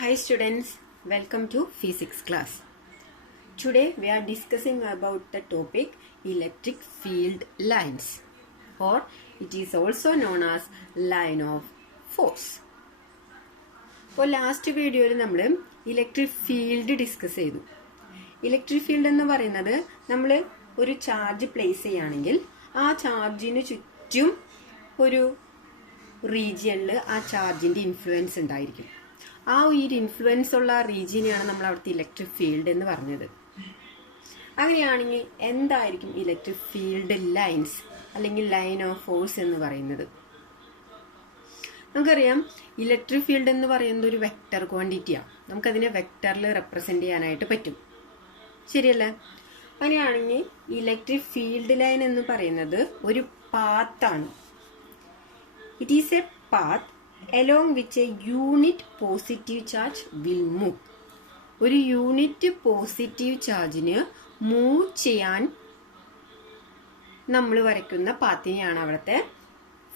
Hi students, welcome to physics class. Today we are discussing about the topic electric field lines, or it is also known as line of force. അപ്പോൾ last വീഡിയോയിൽ നമ്മൾ electric field discuss ചെയ്തു. Electric field എന്ന് പറയുന്നത് നമ്മൾ ഒരു charge place ചെയ്യുകയാണെങ്കിൽ ആ ചാർജിന് ചുറ്റും ഒരു റീജിയനിൽ ആ ചാർജിന്റെ ഇൻഫ്ലുവൻസ് ഉണ്ടായിരിക്കും. ആ ഒരു ഇൻഫ്ലുവൻസ് ഉള്ള റീജിയനെയാണ് നമ്മൾ അവിടുത്തെ ഇലക്ട്രിക് ഫീൽഡ് എന്ന് പറഞ്ഞത്. അങ്ങനെയാണെങ്കിൽ എന്തായിരിക്കും ഇലക്ട്രിക് ഫീൽഡ് ലൈൻസ് അല്ലെങ്കിൽ ലൈൻ ഓഫ് ഫോഴ്സ് എന്ന് പറയുന്നത്? നമുക്കറിയാം, ഇലക്ട്രിക് ഫീൽഡ് എന്ന് പറയുന്നത് ഒരു വെക്ടർ ക്വാണ്ടിറ്റിയാണ്. നമുക്കതിനെ വെക്ടറിൽ റെപ്രസെന്റ് ചെയ്യാനായിട്ട് പറ്റും, ശരിയല്ലേ? അങ്ങനെയാണെങ്കിൽ ഇലക്ട്രിക് ഫീൽഡ് ലൈൻ എന്ന് പറയുന്നത് ഒരു പാത്താണ്. It is a path along which a unit positive charge will move. ഒരു യൂണിറ്റ് പോസിറ്റീവ് ചാർജിന് മൂവ് ചെയ്യാൻ നമ്മൾ വരയ്ക്കുന്ന പാത്തിനെയാണ് അവിടുത്തെ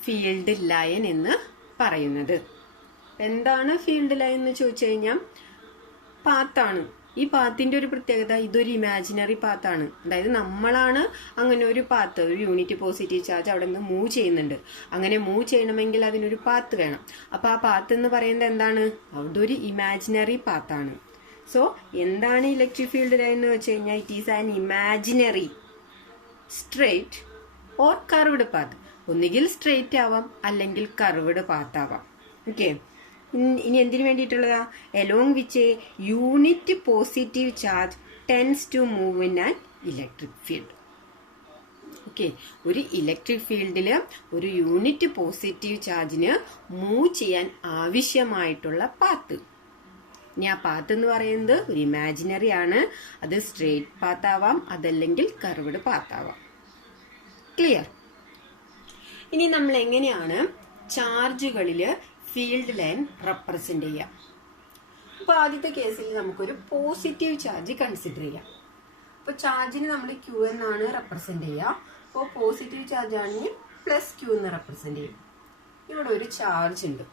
ഫീൽഡ് ലൈൻ എന്ന് പറയുന്നത്. എന്താണ് ഫീൽഡ് ലൈൻ എന്ന് ചോദിച്ചു കഴിഞ്ഞാൽ പാത്താണ്. ഈ പാത്തിന്റെ ഒരു പ്രത്യേകത, ഇതൊരു ഇമാജിനറി പാത്താണ്. അതായത് നമ്മളാണ് അങ്ങനെ ഒരു പാത്ത്, ഒരു യൂണിറ്റ് പോസിറ്റീവ് ചാർജ് അവിടെ നിന്ന് മൂവ് ചെയ്യുന്നുണ്ട്. അങ്ങനെ മൂവ് ചെയ്യണമെങ്കിൽ അതിനൊരു പാത്ത് വേണം. അപ്പൊ ആ പാത്ത് എന്ന് പറയുന്നത് എന്താണ്? അതൊരു ഇമാജിനറി പാത്താണ്. സോ എന്താണ് ഇലക്ട്രിക് ഫീൽഡ് ലൈൻ എന്ന് വെച്ച് കഴിഞ്ഞാൽ it is an imaginary straight or curved path. ഒന്നുകിൽ സ്ട്രെയിറ്റ് ആവാം, അല്ലെങ്കിൽ കർവ്ഡ് പാത്ത് ആവാം. ഓക്കെ, ഇനി എന്തിനു വേണ്ടിയിട്ടുള്ളതാ? Along which a unit positive charge tends to move in an electric field. Okay, ഒരു ഇലക്ട്രിക് ഫീൽഡിൽ ഒരു യൂണിറ്റ് പോസിറ്റീവ് ചാർജിന് മൂവ് ചെയ്യാൻ ആവശ്യമായിട്ടുള്ള പാത്ത്. ഇനി ആ പാത്ത് എന്ന് പറയുന്നത് ഒരു ഇമാജിനറി ആണ്. അത് സ്ട്രെയിറ്റ് പാത്ത് ആവാം, അതല്ലെങ്കിൽ കർവ്ഡ് പാത്ത് ആവാം. ക്ലിയർ? ഇനി നമ്മൾ എങ്ങനെയാണ് ചാർജുകളില് ഫീൽഡ് ലൈൻ റെപ്രസെന്റ് ചെയ്യാം? അപ്പൊ ആദ്യത്തെ കേസിൽ നമുക്കൊരു പോസിറ്റീവ് ചാർജ് കൺസിഡർ ചെയ്യാം. അപ്പൊ ചാർജിന് നമ്മൾ ക്യൂ എന്നാണ് റെപ്രസെന്റ് ചെയ്യുക. അപ്പോൾ പോസിറ്റീവ് ചാർജ് ആണെങ്കിൽ പ്ലസ് ക്യൂ എന്ന് റെപ്രസെന്റ് ചെയ്യും. ഇവിടെ ഒരു ചാർജ് ഉണ്ട്.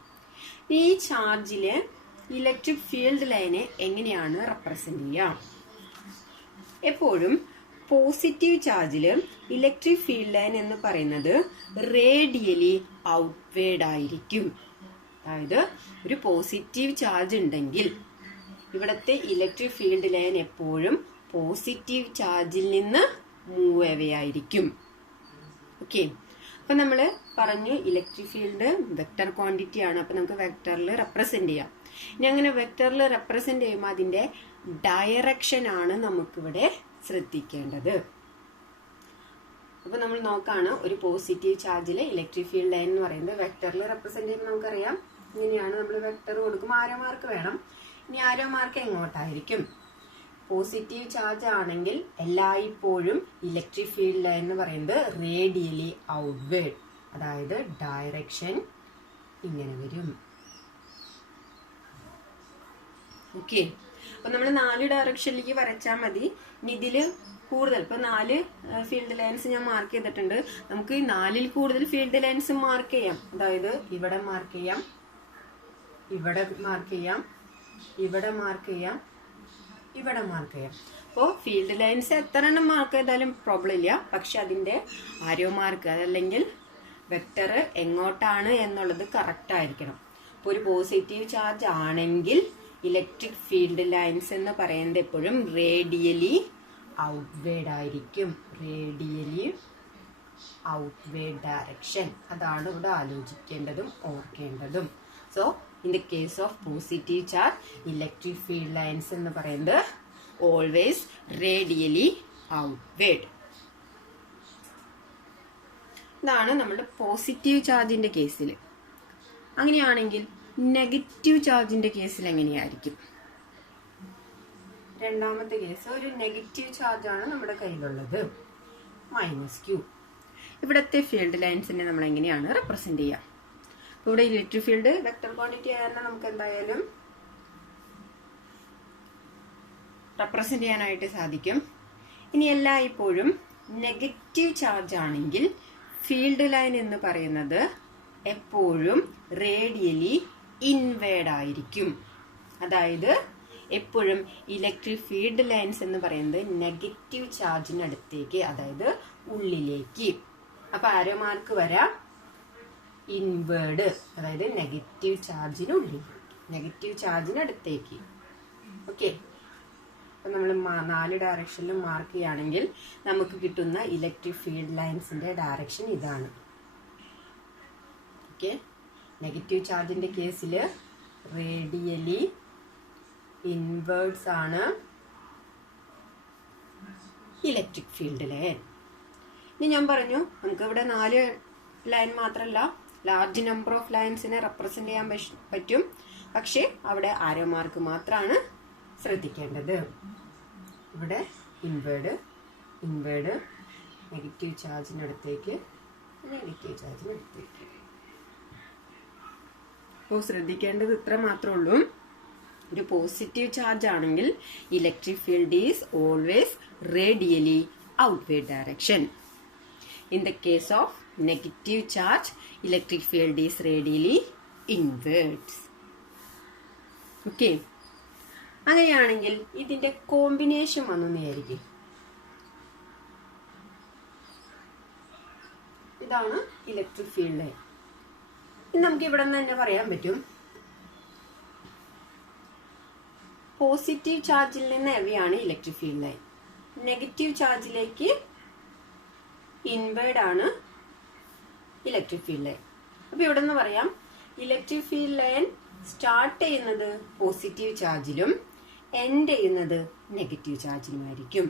ഈ ചാർജില് ഇലക്ട്രിക് ഫീൽഡ് ലൈനെ എങ്ങനെയാണ് റെപ്രസെന്റ് ചെയ്യുക? എപ്പോഴും പോസിറ്റീവ് ചാർജില് ഇലക്ട്രിക് ഫീൽഡ് ലൈൻ എന്ന് പറയുന്നത് റേഡിയലി ഔട്ട്വേർഡ് ആയിരിക്കും. അതായത് ഒരു പോസിറ്റീവ് ചാർജ് ഉണ്ടെങ്കിൽ ഇവിടുത്തെ ഇലക്ട്രിക് ഫീൽഡ് ലൈൻ എപ്പോഴും പോസിറ്റീവ് ചാർജിൽ നിന്ന് മൂവ് അവേ ആയിരിക്കും. ഓക്കെ, അപ്പൊ നമ്മള് പറഞ്ഞു ഇലക്ട്രിക് ഫീൽഡ് വെക്ടർ ക്വാണ്ടിറ്റി ആണ്. അപ്പൊ നമുക്ക് വെക്ടറിൽ റെപ്രസെന്റ് ചെയ്യാം. ഇനി അങ്ങനെ വെക്ടറിൽ റെപ്രസെന്റ് ചെയ്യുമ്പോൾ അതിന്റെ ഡയറക്ഷൻ ആണ് നമുക്കിവിടെ ശ്രദ്ധിക്കേണ്ടത്. അപ്പൊ നമ്മൾ നോക്കാണ്, ഒരു പോസിറ്റീവ് ചാർജിലെ ഇലക്ട്രിക് ഫീൽഡ് ലൈൻ എന്ന് പറയുന്നത് വെക്ടറിൽ റെപ്രസെന്റ് ചെയ്യുമ്പോൾ നമുക്കറിയാം ഇങ്ങനെയാണ്. നമ്മൾ വെക്ടർ കൊടുക്കും, ആരോ മാർക്ക് വേണം. ഇനി ആരോ മാർക്ക് എങ്ങോട്ടായിരിക്കും? പോസിറ്റീവ് ചാർജ് ആണെങ്കിൽ എല്ലായ്പ്പോഴും ഇലക്ട്രിക് ഫീൽഡ് ലൈൻ എന്ന് പറയുന്നത് റേഡിയലി ഔട്ട്വേർഡ്, അതായത് ഡയറക്ഷൻ ഇങ്ങനെ വരും. ഓക്കെ, അപ്പൊ നമ്മൾ 4 ഡയറക്ഷനിലേക്ക് വരച്ചാൽ മതി. ഇനി ഇതില് കൂടുതൽ, ഇപ്പൊ 4 ഫീൽഡ് ലൈൻസ് ഞാൻ മാർക്ക് ചെയ്തിട്ടുണ്ട്. നമുക്ക് 4ൽ കൂടുതൽ ഫീൽഡ് ലൈൻസ് മാർക്ക് ചെയ്യാം. അതായത് ഇവിടെ മാർക്ക് ചെയ്യാം, ഇവിടെ മാർക്ക് ചെയ്യാം, ഇവിടെ മാർക്ക് ചെയ്യാം, ഇവിടെ മാർക്ക് ചെയ്യാം. അപ്പോൾ ഫീൽഡ് ലൈൻസ് എത്ര എണ്ണം മാർക്ക് ചെയ്താലും പ്രോബ്ലം ഇല്ല. പക്ഷെ അതിന്റെ ആരോ മാർക്ക്, അതല്ലെങ്കിൽ വെക്ടർ എങ്ങോട്ടാണ് എന്നുള്ളത് കറക്റ്റ് ആയിരിക്കണം. ഇപ്പൊ ഒരു പോസിറ്റീവ് ചാർജ് ആണെങ്കിൽ ഇലക്ട്രിക് ഫീൽഡ് ലൈൻസ് എന്ന് പറയുന്നത് എപ്പോഴും റേഡിയലി ഔട്ട്വേർഡ് ആയിരിക്കും. റേഡിയലി ഔട്ട്വേർഡ് ഡയറക്ഷൻ, അതാണ് ഇവിടെ ആലോചിക്കേണ്ടതും ഓർക്കേണ്ടതും. So in the case of positive charge electric field lines എന്ന് പറയുന്നത് ഓൾവേസ് റേഡിയലി ഔട്ട്വേർഡ്. ഇതാണ് നമ്മുടെ പോസിറ്റീവ് ചാർജിന്റെ കേസിൽ. അങ്ങനെയാണെങ്കിൽ നെഗറ്റീവ് ചാർജിന്റെ കേസിൽ എങ്ങനെയായിരിക്കും? രണ്ടാമത്തെ കേസ്, ഒരു നെഗറ്റീവ് ചാർജ് ആണ് നമ്മുടെ കയ്യിലുള്ളത്, -q. ഇവിടത്തെ ഫീൽഡ് ലൈൻസിനെ നമ്മൾ എങ്ങനെയാണ് റെപ്രസെന്റ് ചെയ്യുക? ഇവിടെ ഇലക്ട്രിക് ഫീൽഡ് വെക്ടർ ക്വാണ്ടിറ്റി ആയിരുന്നാൽ നമുക്ക് എന്തായാലും റെപ്രസെന്റ് ചെയ്യാനായിട്ട് സാധിക്കും. ഇനി എല്ലായ്പ്പോഴും നെഗറ്റീവ് ചാർജ് ആണെങ്കിൽ ഫീൽഡ് ലൈൻ എന്ന് പറയുന്നത് എപ്പോഴും റേഡിയലി ഇൻവേർഡ് ആയിരിക്കും. അതായത് എപ്പോഴും ഇലക്ട്രിക് ഫീൽഡ് ലൈൻസ് എന്ന് പറയുന്നത് നെഗറ്റീവ് ചാർജിനടുത്തേക്ക്, അതായത് ഉള്ളിലേക്ക്. അപ്പൊ ആരോ മാർക്ക് വരാം ഇൻവേർഡ്, അതായത് നെഗറ്റീവ് ചാർജിനുള്ളിലേക്ക്, നെഗറ്റീവ് ചാർജിനടുത്തേക്ക്. ഓക്കെ, അപ്പൊ നമ്മൾ 4 ഡയറക്ഷനിലും മാർക്ക് ചെയ്യുകയാണെങ്കിൽ നമുക്ക് കിട്ടുന്ന ഇലക്ട്രിക് ഫീൽഡ് ലൈൻസിന്റെ ഡയറക്ഷൻ ഇതാണ്. ഓക്കെ, നെഗറ്റീവ് ചാർജിന്റെ കേസിൽ റേഡിയലി ഇൻവേർഡ്സ് ആണ് ഇലക്ട്രിക് ഫീൽഡ് ലൈൻ. ഇനി ഞാൻ പറഞ്ഞു നമുക്ക് ഇവിടെ 4 ലൈൻ മാത്രമല്ല ലാർജ് നമ്പർ ഓഫ് ലൈൻസിനെ റെപ്രസെന്റ് ചെയ്യാൻ പറ്റും. പക്ഷെ അവിടെ ആരോ മാർക്ക് മാത്രമാണ് ശ്രദ്ധിക്കേണ്ടത്. ഇവിടെ ഇൻവേർഡ്, ഇൻവേർഡ്, നെഗറ്റീവ് ചാർജിനടുത്തേക്ക്, നെഗറ്റീവ് ചാർജിനടുത്തേക്ക്. അപ്പോൾ ശ്രദ്ധിക്കേണ്ടത് ഇത്ര മാത്രമേ ഉള്ളൂ. ഒരു പോസിറ്റീവ് ചാർജ് ആണെങ്കിൽ electric field is always radially outward direction. In the case of negative charge electric field is radially inwards. Okay, അങ്ങനെയാണെങ്കിൽ ഇതിന്റെ കോമ്പിനേഷൻ വന്നെന്ന് വിചാരിക്കും. ഇതാണ് ഇലക്ട്രിക് ഫീൽഡ് ലൈൻ. നമുക്ക് ഇവിടെ നിന്ന് തന്നെ പറയാൻ പറ്റും പോസിറ്റീവ് ചാർജിൽ നിന്ന് എവയാണ് ഇലക്ട്രിക് ഫീൽഡ് ലൈൻ, നെഗറ്റീവ് ചാർജിലേക്ക് ഇൻവേർഡ് ആണ് ഇലക്ട്രിക് ഫീൽഡ് ലൈൻ. അപ്പൊ ഇവിടെ നിന്ന് പറയാം ഇലക്ട്രിക് ഫീൽഡ് ലൈൻ സ്റ്റാർട്ട് ചെയ്യുന്നത് പോസിറ്റീവ് ചാർജിലും എൻഡ് ചെയ്യുന്നത് നെഗറ്റീവ് ചാർജിലുമായിരിക്കും.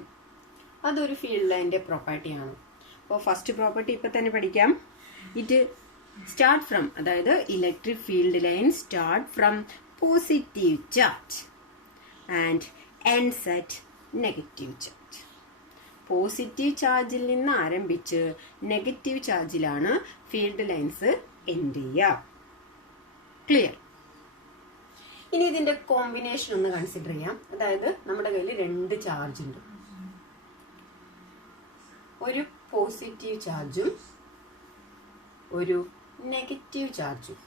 അതൊരു ഫീൽഡ് ലൈനിന്റെ പ്രോപ്പർട്ടിയാണ്. അപ്പോൾ ഫസ്റ്റ് പ്രോപ്പർട്ടി ഇപ്പൊ തന്നെ പഠിക്കാം. ഇറ്റ് സ്റ്റാർട്ട് ഫ്രം, അതായത് electric field line start from positive charge and ends at negative charge. Positive ചാർജിൽ നിന്ന് ആരംഭിച്ച് നെഗറ്റീവ് ചാർജിലാണ് ഫീൽഡ് ലൈൻസ് എൻഡ് ചെയ്യുക. ക്ലിയർ? ഇനി ഇതിന്റെ കോമ്പിനേഷൻ ഒന്ന് കൺസിഡർ ചെയ്യാം. അതായത് നമ്മുടെ കയ്യിൽ 2 ചാർജ് ഉണ്ട്, ഒരു പോസിറ്റീവ് ചാർജും ഒരു നെഗറ്റീവ് ചാർജും.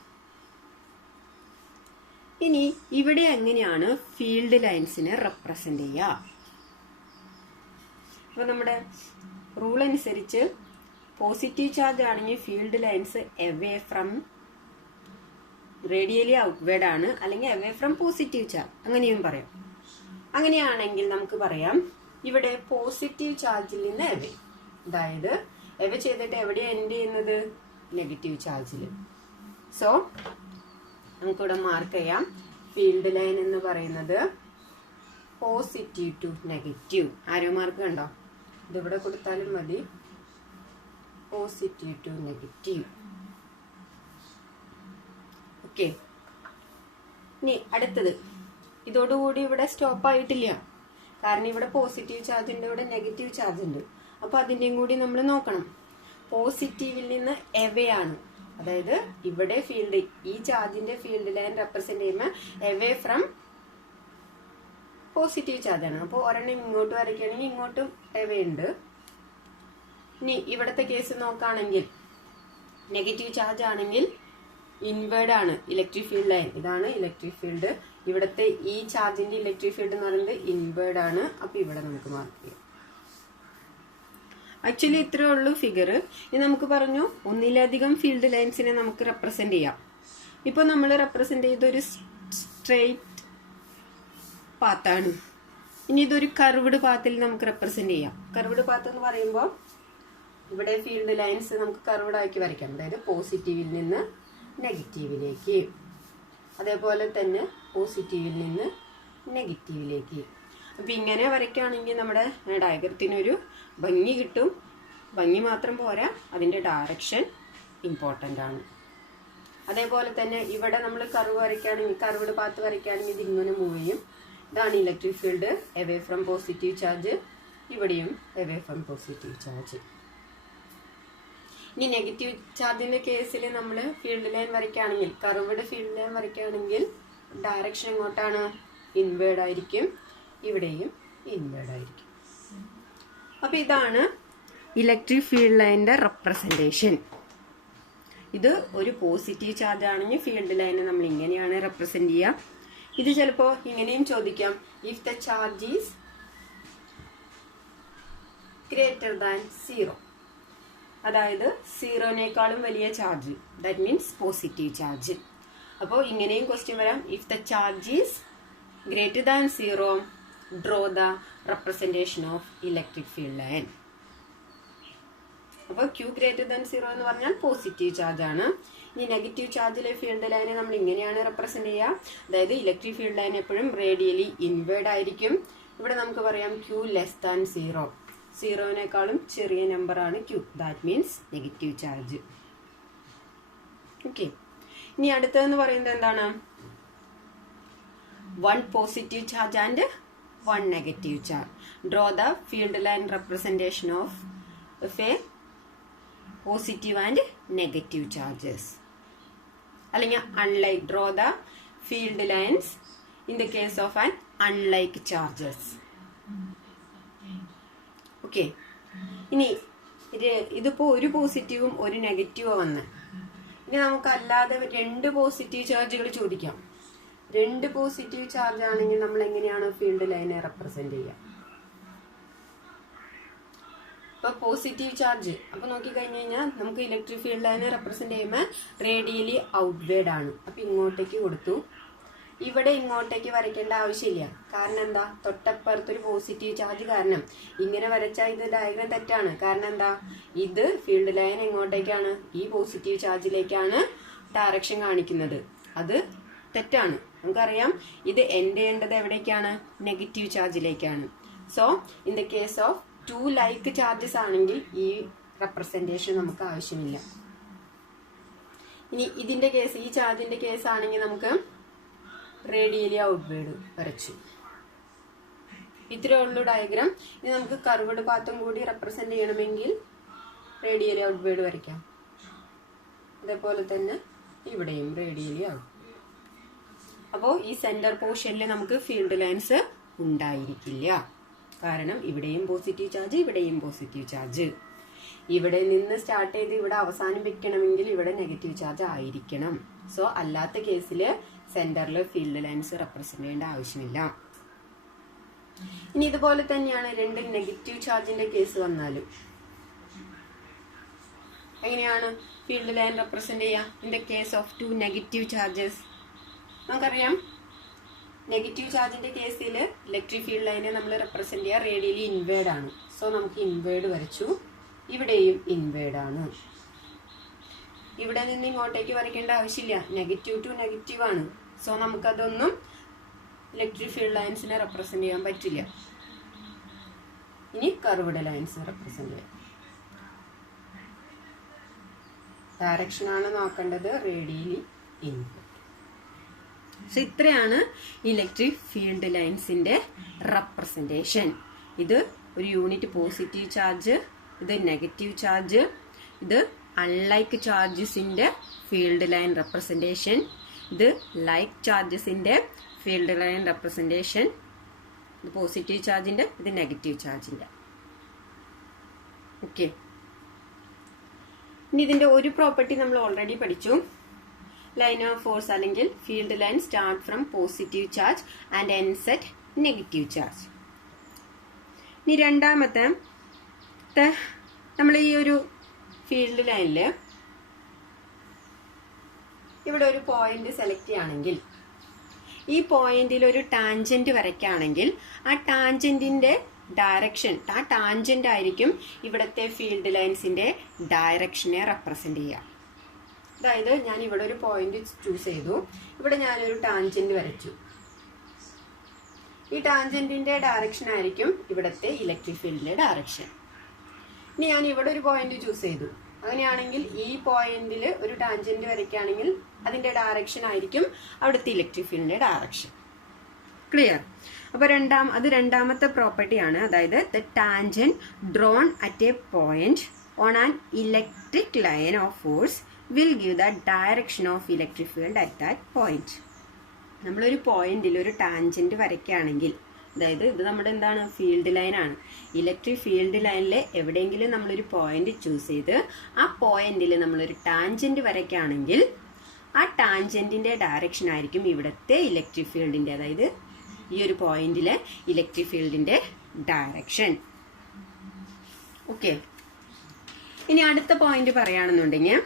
ഇനി ഇവിടെ എങ്ങനെയാണ് ഫീൽഡ് ലൈൻസിനെ റെപ്രസെന്റ് ചെയ്യുക? അപ്പൊ നമ്മുടെ റൂൾ അനുസരിച്ച് പോസിറ്റീവ് ചാർജ് ആണെങ്കിൽ field lines away from radially outward ആണ്, അല്ലെങ്കിൽ അവേ ഫ്രം പോസിറ്റീവ് ചാർജ്, അങ്ങനെയും പറയാം. അങ്ങനെയാണെങ്കിൽ നമുക്ക് പറയാം ഇവിടെ പോസിറ്റീവ് ചാർജിൽ നിന്ന് എവേ, അതായത് എവേ ചെയ്തിട്ട് എവിടെയാണ് എൻഡ് ചെയ്യുന്നത്? നെഗറ്റീവ് ചാർജിൽ. സോ നമുക്കിവിടെ മാർക്ക് ചെയ്യാം ഫീൽഡ് ലൈൻ എന്ന് പറയുന്നത് positive to negative. Arrow mark കണ്ടോ? ഇതിവിടെ കൊടുത്താലും മതി. Positive to negative. ഓക്കെ, ഇനി അടുത്തത്. ഇതോടുകൂടി ഇവിടെ സ്റ്റോപ്പ് ആയിട്ടില്ല, കാരണം ഇവിടെ പോസിറ്റീവ് ചാർജ് ഉണ്ട്, ഇവിടെ നെഗറ്റീവ് ചാർജ് ഉണ്ട്. അപ്പൊ അതിന്റെയും കൂടി നമ്മൾ നോക്കണം. പോസിറ്റീവിൽ നിന്ന് എവേ ആണ്, അതായത് ഇവിടെ ഫീൽഡ്, ഈ ചാർജിന്റെ ഫീൽഡ് ലൈൻ റെപ്രസെന്റ് ചെയ്യുമ്പോൾ എവേ ഫ്രം പോസിറ്റീവ് ചാർജ് ആണ്. അപ്പോൾ ഒരെണ്ണം ഇങ്ങോട്ട് വരയ്ക്കുകയാണെങ്കിൽ ഇങ്ങോട്ടും എവേ ഉണ്ട്. ഇനി ഇവിടുത്തെ കേസ് നോക്കുകയാണെങ്കിൽ നെഗറ്റീവ് ചാർജ് ആണെങ്കിൽ ഇൻവേർഡ് ആണ് ഇലക്ട്രിക് ഫീൽഡ് ലൈൻ. ഇതാണ് ഇലക്ട്രിക് ഫീൽഡ്. ഇവിടുത്തെ ഈ ചാർജിന്റെ ഇലക്ട്രിക് ഫീൽഡ് എന്ന് പറയുന്നത് ഇൻവേർഡ് ആണ്. അപ്പൊ ഇവിടെ നമുക്ക് മാർക്ക് ചെയ്യാം. ആക്ച്വലി ഇത്രേ ഉള്ളൂ ഫിഗർ. ഇനി നമുക്ക് പറഞ്ഞു ഒന്നിലധികം ഫീൽഡ് ലൈൻസിനെ നമുക്ക് റെപ്രസെന്റ് ചെയ്യാം. ഇപ്പൊ നമ്മൾ റെപ്രസെന്റ് ചെയ്തൊരു സ്ട്രെയിറ്റ് പാത്താണ്. ഇനി ഇതൊരു കർവ്ഡ് പാത്തിൽ നമുക്ക് റെപ്രസെന്റ് ചെയ്യാം. കർവ്ഡ് പാത്ത് എന്ന് പറയുമ്പോൾ ഇവിടെ ഫീൽഡ് ലൈൻസ് നമുക്ക് കർവ്ഡ് ആക്കി വരയ്ക്കാം, അതായത് പോസിറ്റീവിൽ നിന്ന് നെഗറ്റീവിലേക്ക്, അതേപോലെ തന്നെ പോസിറ്റീവിൽ നിന്ന് നെഗറ്റീവിലേക്ക്. അപ്പൊ ഇങ്ങനെ വരയ്ക്കുകയാണെങ്കിൽ നമ്മുടെ ഡയഗ്രത്തിനൊരു ഭംഗി കിട്ടും. ഭംഗി മാത്രം പോരാ, അതിന്റെ ഡയറക്ഷൻ ഇമ്പോർട്ടന്റ് ആണ്. അതേപോലെ തന്നെ ഇവിടെ നമ്മൾ കർവ് വരയ്ക്കുകയാണെങ്കിൽ, കർവ്ഡ് പാത്ത് വരയ്ക്കുകയാണെങ്കിൽ ഇത് ഇങ്ങനെ മൂവ് ചെയ്യും. ഇതാണ് electric field away from positive charge. ഇവിടെയും എവേ ഫ്രം പോസിറ്റീവ് ചാർജ്. ഇനി നെഗറ്റീവ് ചാർജിന്റെ കേസിൽ നമ്മൾ ഫീൽഡ് ലൈൻ വരയ്ക്കുകയാണെങ്കിൽ, കർവ്ഡ് ഫീൽഡ് ലൈൻ വരയ്ക്കുകയാണെങ്കിൽ ഡയറക്ഷൻ എങ്ങോട്ടാണ്? ഇൻവേർഡ് ആയിരിക്കും. ഇവിടെയും ഇൻവേർഡ് ആയിരിക്കും. അപ്പൊ ഇതാണ് ഇലക്ട്രിക് ഫീൽഡ് ലൈനിന്റെ റെപ്രസെന്റേഷൻ. ഇത് ഒരു പോസിറ്റീവ് ചാർജ് ആണെങ്കിൽ ഫീൽഡ് ലൈനെ നമ്മൾ ഇങ്ങനെയാണ് റെപ്രസെന്റ് ചെയ്യുക. ഇത് ചിലപ്പോ ഇങ്ങനെയും ചോദിക്കാം, if the charge is greater than 0, അതായത് 0നേക്കാളും വലിയ charge, that means positive charge. അപ്പോൾ ഇങ്ങനെയും ക്വസ്റ്റ്യൻ വരാം, if the charge is greater than 0 draw the representation of electric field line. അപ്പോൾ Q ഗ്രേറ്റർ ദാൻ 0 എന്ന് പറഞ്ഞാൽ പോസിറ്റീവ് ചാർജ് ആണ്. ഇനി നെഗറ്റീവ് ചാർജിലെ ഫീൽഡ് ലൈനെ നമ്മൾ ഇങ്ങനെയാണ് റെപ്രസെന്റ് ചെയ്യുക, അതായത് ഇലക്ട്രിക് ഫീൽഡ് ലൈൻ എപ്പോഴും റേഡിയലി ഇൻവേർഡ് ആയിരിക്കും. ഇവിടെ നമുക്ക് പറയാം Q ലെസ് ദാൻ 0, 0നേക്കാളും ചെറിയ നമ്പർ ആണ് Q, that means negative charge. Okay, ഇനി അടുത്തതെന്ന് പറയുന്നത് എന്താണ്, 1 positive charge and 1 negative charge. Draw the field line representation of a positive and negative charges. അല്ലെങ്കിൽ unlike, draw the field lines in the case of an unlike charges. Okay, ഇനി ഇതിപ്പോ ഒരു പോസിറ്റീവും ഒരു നെഗറ്റീവും വന്ന്, ഇനി നമുക്ക് അല്ലാതെ 2 പോസിറ്റീവ് ചാർജുകൾ ചോദിക്കാം. 2 പോസിറ്റീവ് ചാർജ് ആണെങ്കിൽ നമ്മൾ എങ്ങനെയാണ് ഫീൽഡ് ലൈനെ റെപ്രസെന്റ് ചെയ്യുക? ഇപ്പൊ പോസിറ്റീവ് ചാർജ്, അപ്പൊ നോക്കിക്കഴിഞ്ഞു കഴിഞ്ഞാൽ നമുക്ക് ഇലക്ട്രിക് ഫീൽഡ് ലൈനെ റെപ്രസെന്റ് ചെയ്യുമ്പോൾ റേഡിയലി ഔട്ട്വേർഡ് ആണ്. അപ്പൊ ഇങ്ങോട്ടേക്ക് കൊടുത്തു, ഇവിടെ ഇങ്ങോട്ടേക്ക് വരയ്ക്കേണ്ട ആവശ്യമില്ല. കാരണം എന്താ, തൊട്ടപ്പുറത്തൊരു പോസിറ്റീവ് ചാർജ് കാരണം ഇങ്ങനെ വരച്ചാൽ ഇത് ഡയഗ്രം തെറ്റാണ്. കാരണം എന്താ, ഇത് ഫീൽഡ് ലൈൻ എങ്ങോട്ടേക്കാണ്, ഈ പോസിറ്റീവ് ചാർജിലേക്കാണ് ഡയറക്ഷൻ കാണിക്കുന്നത്. അത് തെറ്റാണ്. നമുക്കറിയാം ഇത് എൻഡ് ചെയ്യേണ്ടത് എവിടേക്കാണ്, നെഗറ്റീവ് ചാർജിലേക്കാണ്. So in the case of 2 like charges ആണെങ്കിൽ ഈ റെപ്രസെന്റേഷൻ നമുക്ക് ആവശ്യമില്ല. ഇനി ഇതിന്റെ കേസ്, ഈ ചാർജിന്റെ കേസ് ആണെങ്കിൽ നമുക്ക് റേഡിയലി ഔട്ട്വേർഡ് വരച്ചു. ഇത്രയേ ഉള്ളൂ ഡയഗ്രാം. ഇനി നമുക്ക് കർവ്ഡ് പാത്തും കൂടി റെപ്രസെന്റ് ചെയ്യണമെങ്കിൽ റേഡിയലി ഔട്ട്വേർഡ് വരയ്ക്കാം. അതേപോലെ തന്നെ ഇവിടെയും റേഡിയലി ഔട്ട്വേർഡ്. അപ്പോൾ ഈ സെന്റർ പോർഷനിൽ നമുക്ക് ഫീൽഡ് ലൈൻസ് ഉണ്ടായിരിക്കില്ല. കാരണം ഇവിടെയും പോസിറ്റീവ് ചാർജ്, ഇവിടെയും പോസിറ്റീവ് ചാർജ്. ഇവിടെ നിന്ന് സ്റ്റാർട്ട് ചെയ്ത് ഇവിടെ അവസാനിപ്പിക്കണമെങ്കിൽ ഇവിടെ നെഗറ്റീവ് ചാർജ് ആയിരിക്കണം. സോ അല്ലാത്ത കേസിൽ സെന്ററിൽ ഫീൽഡ് ലൈൻസ് റെപ്രസെന്റ് ചെയ്യേണ്ട ആവശ്യമില്ല. ഇനി ഇതുപോലെ തന്നെയാണ് 2 നെഗറ്റീവ് ചാർജിന്റെ കേസ് വന്നാലും എങ്ങനെയാണ് ഫീൽഡ് ലൈൻ റെപ്രസെന്റ് ചെയ്യുക? In the case of 2 negative charges നമുക്കറിയാം, നെഗറ്റീവ് ചാർജിന്റെ കേസിൽ ഇലക്ട്രിക് ഫീൽഡ് ലൈനെ നമ്മൾ റെപ്രസെന്റ് ചെയ്യുക റേഡിയലി ഇൻവേർഡ് ആണ്. സോ നമുക്ക് ഇൻവേർഡ് വരച്ചു, ഇവിടെയും ഇൻവേർഡ് ആണ്. ഇവിടെ നിന്ന് ഇങ്ങോട്ടേക്ക് വരയ്ക്കേണ്ട ആവശ്യമില്ല, നെഗറ്റീവ് ടു നെഗറ്റീവ് ആണ്. സോ നമുക്കതൊന്നും ഇലക്ട്രിക് ഫീൽഡ് ലൈൻസിനെ റെപ്രസെന്റ് ചെയ്യാൻ പറ്റില്ല. ഇനി കർവ്ഡ് ലൈൻസ് റെപ്രസെന്റ് ചെയ്യാം. ഡയറക്ഷൻ ആണ് നോക്കേണ്ടത്, റേഡിയലി ഇൻവേർഡ്. സോ ഇത്രയാണ് ഇലക്ട്രിക് ഫീൽഡ് ലൈൻസിന്റെ റെപ്രസെന്റേഷൻ. ഇത് ഒരു യൂണിറ്റ് പോസിറ്റീവ് ചാർജ്, ഇത് നെഗറ്റീവ് ചാർജ്, ഇത് അൺലൈക്ക് ചാർജസിന്റെ ഫീൽഡ് ലൈൻ റെപ്രസെന്റേഷൻ, ഇത് ലൈക്ക് ചാർജസിന്റെ ഫീൽഡ് ലൈൻ റെപ്രസെന്റേഷൻ, ഇത് പോസിറ്റീവ് ചാർജിന്റെ, ഇത് നെഗറ്റീവ് ചാർജിന്റെ. ഓക്കെ, ഇനി ഇതിന്റെ ഒരു പ്രോപ്പർട്ടി നമ്മൾ ഓൾറെഡി പഠിച്ചു. ലൈൻ ഓഫ് ഫോഴ്സ് അല്ലെങ്കിൽ field line start from positive charge and ends at negative charge. ഇനി രണ്ടാമത്തെ, നമ്മൾ ഈ ഒരു ഫീൽഡ് ലൈനിൽ ഇവിടെ ഒരു പോയിന്റ് സെലക്ട് ചെയ്യുകയാണെങ്കിൽ ഈ പോയിന്റിൽ ഒരു ടാൻജന്റ് വരയ്ക്കുകയാണെങ്കിൽ ആ ടാൻജന്റിന്റെ ഡയറക്ഷൻ, ആ ടാൻജന്റ് ആയിരിക്കും ഇവിടുത്തെ ഫീൽഡ് ലൈൻസിന്റെ ഡയറക്ഷനെ റെപ്രസെന്റ് ചെയ്യുക. അതായത് ഞാൻ ഇവിടെ ഒരു പോയിന്റ് ചൂസ് ചെയ്തു, ഇവിടെ ഞാനൊരു ടാൻജന്റ് വരച്ചു. ഈ ടാൻജന്റിന്റെ ഡയറക്ഷൻ ആയിരിക്കും ഇവിടുത്തെ ഇലക്ട്രിക് ഫീൽഡിന്റെ ഡയറക്ഷൻ. ഇനി ഞാൻ ഇവിടെ ഒരു പോയിന്റ് ചൂസ് ചെയ്തു, അങ്ങനെയാണെങ്കിൽ ഈ പോയിന്റിൽ ഒരു ടാൻജന്റ് വരയ്ക്കുകയാണെങ്കിൽ അതിന്റെ ഡയറക്ഷൻ ആയിരിക്കും അവിടുത്തെ ഇലക്ട്രിക് ഫീൽഡിന്റെ ഡയറക്ഷൻ. ക്ലിയർ? അപ്പൊ രണ്ടാമത്തെ പ്രോപ്പർട്ടിയാണ്. അതായത് the tangent drone at A point on an electric line of force will give the direction of electric field at that point. നമ്മളൊരു പോയിന്റിൽ ഒരു ടാൻജന്റ് വരയ്ക്കുകയാണെങ്കിൽ, അതായത് ഇത് നമ്മുടെ എന്താണ്, ഫീൽഡ് ലൈൻ ആണ്. ഇലക്ട്രിക് ഫീൽഡ് ലൈനിൽ എവിടെയെങ്കിലും നമ്മളൊരു പോയിന്റ് ചൂസ് ചെയ്ത് ആ പോയിന്റിൽ നമ്മളൊരു ടാൻജന്റ് വരയ്ക്കുകയാണെങ്കിൽ ആ ടാൻജന്റിന്റെ ഡയറക്ഷൻ ആയിരിക്കും ഇവിടുത്തെ ഇലക്ട്രിക് ഫീൽഡിന്റെ, അതായത് ഈ ഒരു പോയിന്റിലെ ഇലക്ട്രിക് ഫീൽഡിന്റെ ഡയറക്ഷൻ. ഓക്കെ, ഇനി അടുത്ത പോയിന്റ് പറയുകയാണെന്നുണ്ടെങ്കിൽ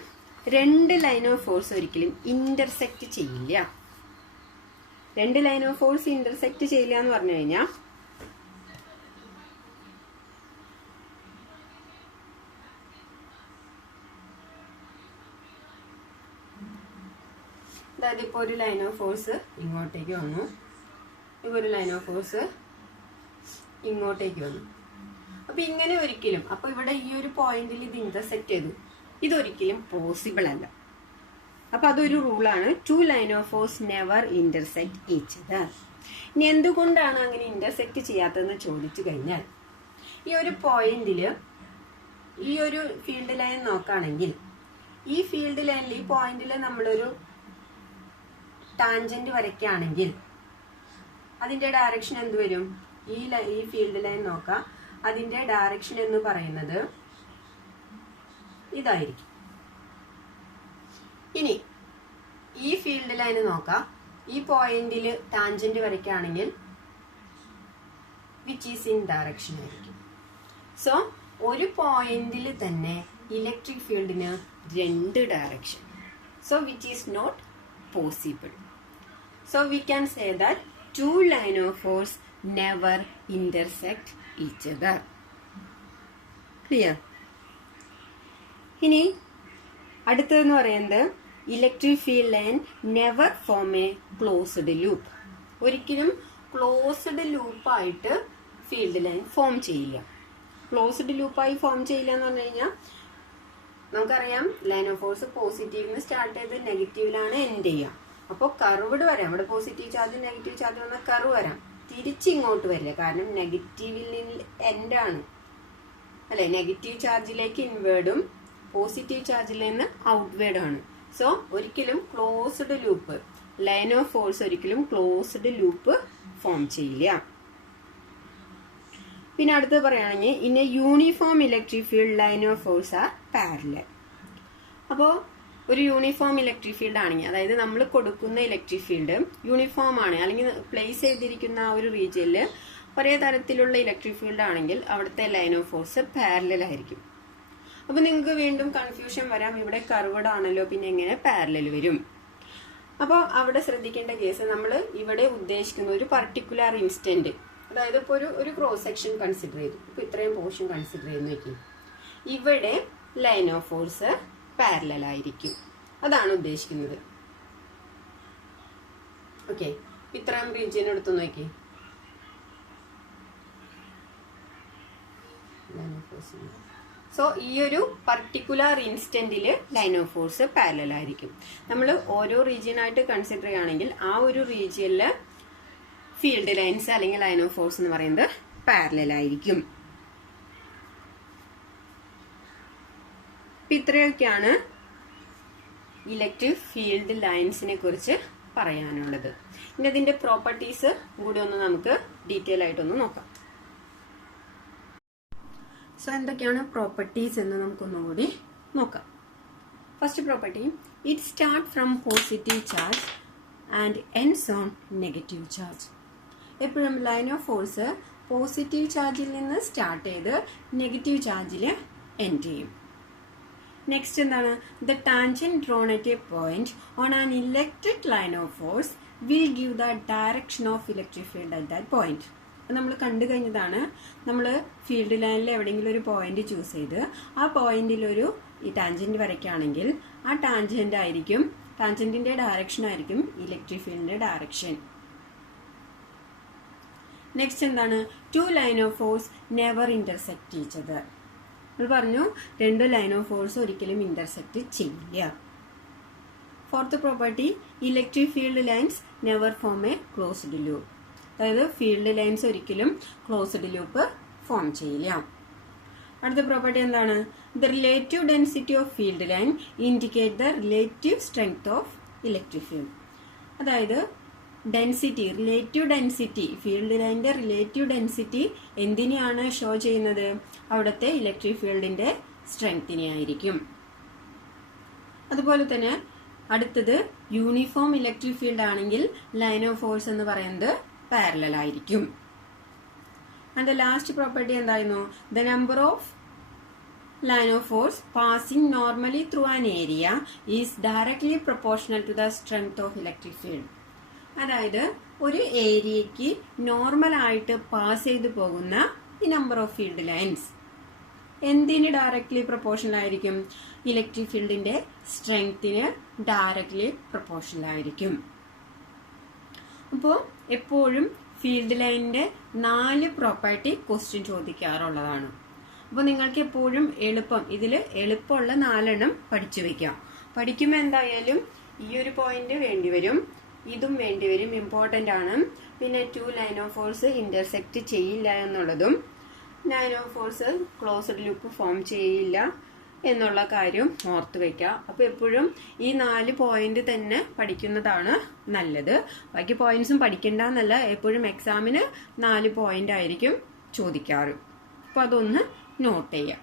രണ്ട് ലൈൻ ഓഫ് ഫോഴ്സ് ഒരിക്കലും ഇന്റർസെക്ട് ചെയ്യില്ല. രണ്ട് ലൈൻ ഓഫ് ഫോഴ്സ് ഇന്റർസെക്ട് ചെയ്യില്ല എന്ന് പറഞ്ഞു കഴിഞ്ഞാൽ അതായത് ഇപ്പോൾ ഒരു ലൈൻ ഓഫ് ഫോഴ്സ് ഇങ്ങോട്ടേക്ക് വന്നു, ഇപ്പോൾ ഒരു ലൈൻ ഓഫ് ഫോഴ്സ് ഇങ്ങോട്ടേക്ക് വന്നു. അപ്പൊ ഇങ്ങനെ ഒരിക്കലും, അപ്പൊ ഇവിടെ ഈ ഒരു പോയിന്റിൽ ഇത് ഇന്റർസെക്ട് ചെയ്തു, ഇതൊരിക്കലും പോസിബിൾ അല്ല. അപ്പൊ അതൊരു റൂളാണ്, two line of force never intersect each other. ഇനി എന്തുകൊണ്ടാണ് അങ്ങനെ ഇന്റർസെക്ട് ചെയ്യാത്തതെന്ന് ചോദിച്ചു കഴിഞ്ഞാൽ, ഈ ഒരു പോയിന്റില് ഈ ഒരു ഫീൽഡ് ലൈൻ നോക്കുകയാണെങ്കിൽ, ഈ ഫീൽഡ് ലൈനിൽ ഈ പോയിന്റിൽ നമ്മളൊരു ടാൻജന്റ് വരയ്ക്കുകയാണെങ്കിൽ അതിന്റെ ഡയറക്ഷൻ എന്ത് വരും? ഈ ഫീൽഡ് ലൈൻ നോക്കാം, അതിന്റെ ഡയറക്ഷൻ എന്ന് പറയുന്നത് ഇതായിരിക്കും. ഇനി ഈ ഫീൽഡ് ലൈൻ നോക്കാം, ഈ പോയിന്റിൽ ടാൻജന്റ് വരയ്ക്കുകയാണെങ്കിൽ വിച്ച് ഈസ് ഇൻ ഡയറക്ഷൻ ആയിരിക്കും. സോ ഒരു പോയിന്റിൽ തന്നെ ഇലക്ട്രിക് ഫീൽഡിന് രണ്ട് direction. So which is not possible. So we can say that two line of force never intersect each other. Clear? ഇനി അടുത്തതെന്ന് പറയുന്നത് electric field line never form a closed loop. ഒരിക്കലും ക്ലോസ്ഡ് ലൂപ്പായിട്ട് ഫീൽഡ് ലൈൻ ഫോം ചെയ്യില്ല. Closed ലൂപ്പായി form ചെയ്യില്ല എന്ന് പറഞ്ഞു കഴിഞ്ഞാൽ നമുക്കറിയാം ലൈൻ ഓഫ് ഫോഴ്സ് പോസിറ്റീവിന് സ്റ്റാർട്ട് ചെയ്ത് നെഗറ്റീവിലാണ് എൻഡ് ചെയ്യുക. അപ്പോൾ കർവ്ഡ് വരാം, ഇവിടെ പോസിറ്റീവ് ചാർജ് നെഗറ്റീവ് ചാർജ് വന്നാൽ കർവ് വരാം, തിരിച്ചിങ്ങോട്ട് വരില്ല. കാരണം നെഗറ്റീവിൽ നിന്ന് എൻഡാണ് അല്ലെ, നെഗറ്റീവ് ചാർജിലേക്ക് ഇൻവേർഡും പോസിറ്റീവ് ചാർജിൽ നിന്ന് ഔട്ട്വേർഡും ആണ്. സോ ഒരിക്കലും closed loop, line of force ഒരിക്കലും ക്ലോസ്ഡ് ലൂപ്പ് ഫോം ചെയ്യില്ല. പിന്നെ അടുത്ത് പറയുകയാണെങ്കിൽ in A uniform electric field line of force R parallel. അപ്പോൾ ഒരു യൂണിഫോം ഇലക്ട്രിക് ഫീൽഡ് ആണെങ്കിൽ, അതായത് നമ്മൾ കൊടുക്കുന്ന ഇലക്ട്രിക് ഫീൽഡ് യൂണിഫോം ആണ്, അല്ലെങ്കിൽ പ്ലേസ് ചെയ്തിരിക്കുന്ന ആ ഒരു റീജിയനിൽ ഒരേ തരത്തിലുള്ള ഇലക്ട്രിക് ഫീൽഡ് ആണെങ്കിൽ അവിടുത്തെ ലൈൻ ഓഫ് ഫോഴ്സ് പാരലൽ ആയിരിക്കും. അപ്പൊ നിങ്ങൾക്ക് വീണ്ടും കൺഫ്യൂഷൻ വരാം, ഇവിടെ കർവ്ഡ് ആണല്ലോ, പിന്നെ എങ്ങനെ പാരലൽ വരും? അപ്പോൾ അവിടെ ശ്രദ്ധിക്കേണ്ട കേസ്, നമ്മൾ ഇവിടെ ഉദ്ദേശിക്കുന്ന ഒരു പർട്ടിക്കുലർ ഇൻസ്റ്റന്റ്, അതായത് ഇപ്പോൾ ഒരു ക്രോസ് സെക്ഷൻ കൺസിഡർ ചെയ്തു, ഇപ്പൊ ഇത്രയും പോർഷൻ കൺസിഡർ ചെയ്ത് നോക്കി, ഇവിടെ ലൈൻ ഓഫ് ഫോഴ്സ് പാരലൽ ആയിരിക്കും, അതാണ് ഉദ്ദേശിക്കുന്നത്. ഓക്കെ, ഇത്രയും റീജിയൻ എടുത്തു നോക്കി, സോ ഈ ഒരു പർട്ടിക്കുലർ ഇൻസ്റ്റന്റില് ലൈൻ ഓഫ് ഫോഴ്സ് പാരലൽ ആയിരിക്കും. നമ്മൾ ഓരോ റീജിയൻ ആയിട്ട് കൺസിഡർ ചെയ്യുകയാണെങ്കിൽ ആ ഒരു റീജിയനില് ഫീൽഡ് ലൈൻസ് അല്ലെങ്കിൽ ലൈൻ ഓഫ് ഫോഴ്സ് എന്ന് പറയുന്നത് പാരലൽ ആയിരിക്കും. ഇത്രയൊക്കെയാണ് ഇലക്ട്രിക് ഫീൽഡ് ലൈൻസിനെ കുറിച്ച് പറയാനുള്ളത്. ഇനി അതിന്റെ പ്രോപ്പർട്ടീസ് കൂടി ഒന്ന് നമുക്ക് ഡീറ്റെയിൽ ആയിട്ടൊന്ന് നോക്കാം. സോ എന്തൊക്കെയാണ് പ്രോപ്പർട്ടീസ് എന്ന് നമുക്കൊന്നുകൂടി നോക്കാം. First property, it start from positive charge and ends on negative charge. എപ്പോഴും ലൈൻ ഓഫ് ഫോഴ്സ് പോസിറ്റീവ് ചാർജിൽ നിന്ന് സ്റ്റാർട്ട് ചെയ്ത് നെഗറ്റീവ് ചാർജിൽ എൻഡ് ചെയ്യും. നെക്സ്റ്റ് എന്താണ്? The tangent drone at A point on an electric line of force will give the direction of electric field at that point. നമ്മൾ കണ്ടു കഴിഞ്ഞതാണ്, നമ്മൾ ഫീൽഡ് ലൈനിൽ എവിടെയെങ്കിലും ഒരു പോയിന്റ് ചൂസ് ചെയ്ത് ആ പോയിന്റിൽ ഒരു ടാൻജന്റ് വരയ്ക്കുകയാണെങ്കിൽ ആ ടാൻജന്റിന്റെ ഡയറക്ഷൻ ആയിരിക്കും ഇലക്ട്രിക് ഫീൽഡിന്റെ ഡയറക്ഷൻ. നെക്സ്റ്റ് എന്താണ്? Two line of force never intersect each other. നമ്മൾ പറഞ്ഞു രണ്ട് ലൈൻ ഓഫ് ഫോഴ്സ് ഒരിക്കലും ഇന്റർസെക്ട് ചെയ്യില്ല. Fourth property, electric field lines never form a closed loop. അതായത് ഫീൽഡ് ലൈൻസ് ഒരിക്കലും ക്ലോസ്ഡ് ലൂപ്പ് ഫോം ചെയ്യില്ല. അടുത്ത പ്രോപ്പർട്ടി എന്താണ്? The relative density of field line indicate the relative strength of electric field. അതായത് density, relative density, field ലൈനിന്റെ relative density എന്തിനെയാണ് show ചെയ്യുന്നത്? അവിടുത്തെ ഇലക്ട്രിക് ഫീൽഡിന്റെ സ്ട്രെങ്തിനെ ആയിരിക്കും. അതുപോലെ തന്നെ അടുത്തത് യൂണിഫോം ഇലക്ട്രിക് ഫീൽഡ് ആണെങ്കിൽ ലൈൻ ഓഫ് ഫോഴ്സ് എന്ന് പറയുന്നത് പാരലൽ ആയിരിക്കും. ആൻഡ് ലാസ്റ്റ് പ്രോപ്പർട്ടി എന്തായിരുന്നു? The number of line of force passing normally through an area is directly proportional to the strength of electric field. അതായത് ഒരു ഏരിയക്ക് നോർമൽ ആയിട്ട് pass ചെയ്തു പോകുന്ന ഈ നമ്പർ ഓഫ് ഫീൽഡ് ലൈൻസ് എന്തിന് ഡയറക്ട്ലി പ്രൊപ്പോർഷണൽ ആയിരിക്കും? ഇലക്ട്രിക് ഫീൽഡിന്റെ സ്ട്രെങ്ത്തിന് ഡയറക്ട്ലി പ്രൊപ്പോർഷണൽ ആയിരിക്കും. അപ്പോൾ എപ്പോഴും ഫീൽഡ് ലൈനിന്റെ 4 പ്രോപ്പർട്ടി ക്വസ്റ്റ്യൻ ചോദിക്കാറുള്ളതാണ്. അപ്പോൾ നിങ്ങൾക്ക് എപ്പോഴും ഇതിൽ എളുപ്പമുള്ള 4 പഠിച്ചു വെക്കാം. പഠിക്കുമ്പോൾ എന്തായാലും ഈ ഒരു പോയിന്റ് വേണ്ടിവരും, ഇതും വേണ്ടിവരും, ഇമ്പോർട്ടന്റ് ആണ്. പിന്നെ 2 ലൈൻ ഓഫ് ഫോഴ്സ് ഇന്റർസെക്ട് ചെയ്യില്ല എന്നുള്ളതും, line of force closed loop form ചെയ്യില്ല എന്നുള്ള കാര്യം ഓർത്ത് വെക്കുക. അപ്പൊ എപ്പോഴും ഈ 4 പോയിന്റ് തന്നെ പഠിക്കുന്നതാണ് നല്ലത്. ബാക്കി പോയിന്റ്സും പഠിക്കണ്ടെന്നല്ല, എപ്പോഴും എക്സാമിന് 4 പോയിന്റ് ആയിരിക്കും ചോദിക്കാറ്. അപ്പൊ അതൊന്ന് നോട്ട് ചെയ്യാം.